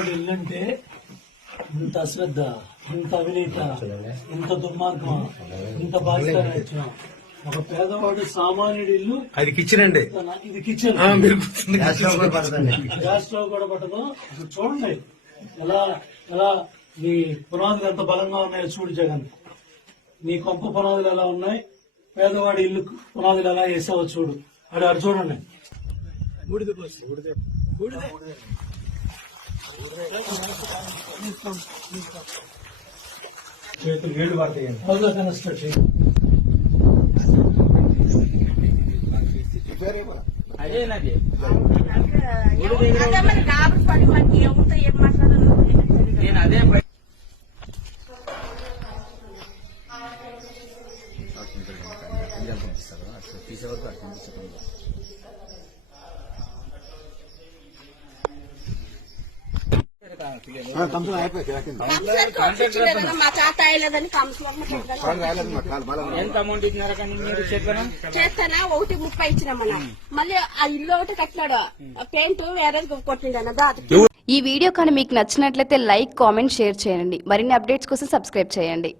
పేదవాడి ఇల్లు అంటే ఇంత అశ్రద్ధ, ఇంత అవినీత, ఇంత దుర్మార్గం, ఇంత బాధ్యత. ఒక పేదవాడు సామాన్యుడి ఇల్లు అది కిచెన్ అండి, ఇది కిచెన్. గ్యాస్ స్టవ్ కూడా పట్టదు. చూడండి ఎలా ఎలా నీ పునాదులు ఎంత బలంగా ఉన్నాయో చూడు జగన్. నీ కొంప పునాదులు ఎలా ఉన్నాయి, పేదవాడి ఇల్లు పునాదులు ఎలా వేసావో చూడు. అడు చూడండి. చేతులు వేళ్ళు పడతాయి. కన్స్ట్రక్షన్ అదేనది నేను అదే తీసేవరకు ఎంత అమౌంట్ ఇచ్చినారా? కానీ మీరు చేస్తానా 1.30 ఇచ్చినామన్నా. మళ్ళీ ఆ ఇల్లు ఒకటి కట్టినాడు, పెయింట్ వేరే కొట్టిండు. ఈ వీడియో కానీ మీకు నచ్చినట్లయితే లైక్, కామెంట్, షేర్ చేయండి. మరిన్ని అప్డేట్స్ కోసం సబ్స్క్రైబ్ చేయండి.